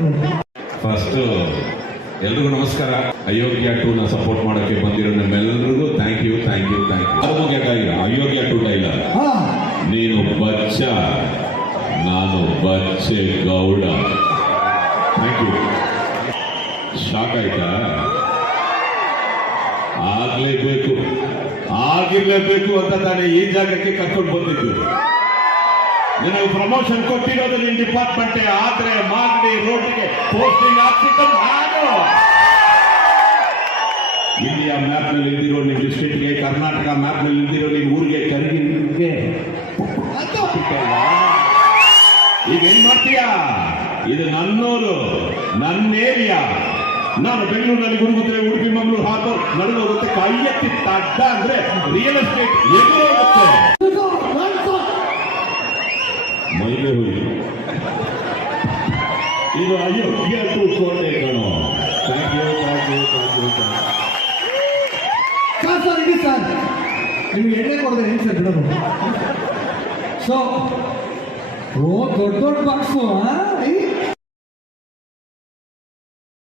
ಬಿಡೋದು. ಫಸ್ಟ್ ಎಲ್ರಿಗೂ ನಮಸ್ಕಾರ. ಅಯೋಗ್ಯ 2ನ ಸಪೋರ್ಟ್ ಮಾಡೋಕ್ಕೆ ಬಂದಿರೋ ನಿಮ್ಮೆಲ್ಲರಿಗೂ ಥ್ಯಾಂಕ್ ಯು. ಅಯೋಗ್ಯ 2 ಟೈಲರ್, ನೀನು ಬಚ್ಚ, ನಾನು Bacche Gowda. Thank you. Shock ಆಯ್ತಾ? ಆಗಿರ್ಲೇಬೇಕು ಅಂತ ತಾನೇ ಈ ಜಾಗಕ್ಕೆ ಕರ್ಕೊಂಡು ಬಂದಿದ್ದು. ನಿನಗೆ ಪ್ರಮೋಷನ್ ಕೊಟ್ಟಿರೋದು ನಿನ್ನ ಡಿಪಾರ್ಟ್ಮೆಂಟ್, ಆದ್ರೆ ಮಾಗಡಿ ರೋಡ್ಗೆ ಪೋಸ್ಟಿಂಗ್ ಆಗ್ತಿದ್ದ ನಾನು. ಇಂಡಿಯಾ ಮ್ಯಾಪ್ ನಲ್ಲಿ ಇಲ್ದಿರೋ ನಿನ್ ಡಿಸ್ಟ್ರಿಕ್ಟ್ಗೆ, ಕರ್ನಾಟಕ ಮ್ಯಾಪ್ ನಲ್ಲಿ ಇಲ್ದಿರೋ ನಿನ್ ಊರಿಗೆ, ಕರ್ಗಿಗೆ ಈಗ ಏನ್ ಮಾಡ್ತೀಯಾ? ಇದು ನನ್ನೂರು, ನನ್ನ ಏರಿಯಾ. ನಾನು ಬೆಂಗಳೂರಿನಲ್ಲಿ ಗುರುಗುದ್ರೆ, ಉಡುಪಿ, ಮಂಗಳೂರು, ಹಾಕೋರ್ ನಡುಗೋಗುತ್ತೆ. ಕೈ ಎತ್ತಿ ತಡ್ಡ ಅಂದ್ರೆ ರಿಯಲ್ ಎಸ್ಟೇಟ್ ಎದುರೋಗುತ್ತೆ. ಮೈಗೆ ಹೋಗಿ ಇದು ಅಯೋಗ್ಯ 2 ಕೋಟೆ ಕಣೋ. Thank you. Sir ED sir, ನಿಮ್ಗೆ ಎಣ್ಣೆ ಕೊಡದೆ ಹೆಂಗೆ ಸರ್ ಬಿಡೋದು? ಸೊ ದೊಡ್ಡ ಬಾಕ್ಸು